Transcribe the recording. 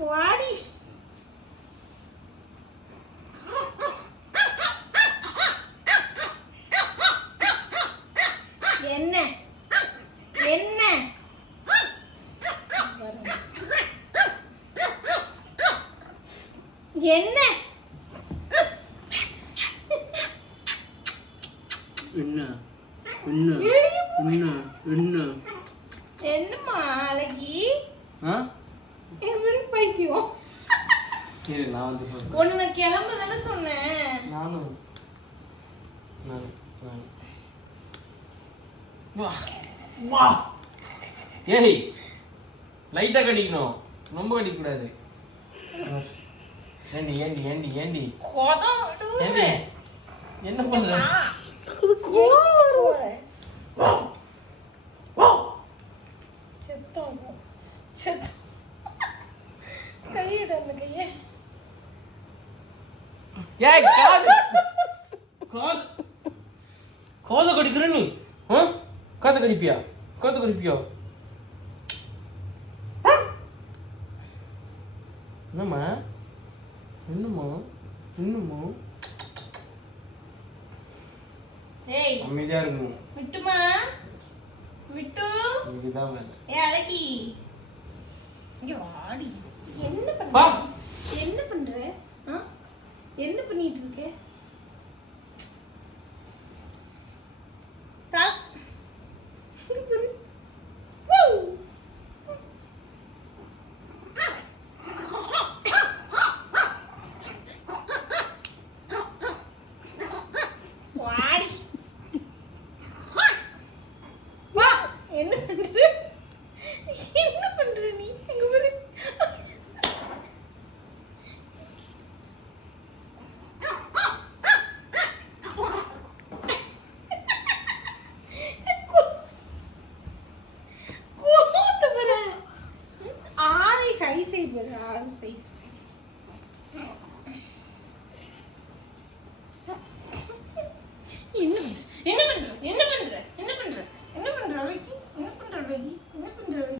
வாடி. என்ன என்ன என்ன என்ன என்ன என்ன என்ன என்னம்மா அழகி? ஆ பைத்தியம். சரி நான் வந்து சொல்றேன். ஒன்று நான் கிளம்புறதானே சொன்னேன். நானும் வா வா. ஏய் லைட்டா கடிக்கணும், ரொம்ப கடிக்கக்கூடாது. ஏண்டி ஏண்டி ஏண்டி ஏண்டி ஏண்டி என்ன பண்ற? கையிட அந்த கையை. ஏய் காது காது காது கடிக்கிற நீ? காது கடிப்பியா? காது கடிப்பியா? என்னம்மா என்னம்மா என்னம்மா? ஏய் அமைதியா இருக்கணும். விட்டுமா விட்டு. இதுதான் வேலை. ஏய் அழகி இங்க வாடி. என்ன பண்ற? வா. என்ன பண்ற? என்ன பண்ணிட்டு இருக்க? சால் வாடி. வா. என்ன பண்ற? என்ன பண்ற நீ? எங்க பாரு. என்ன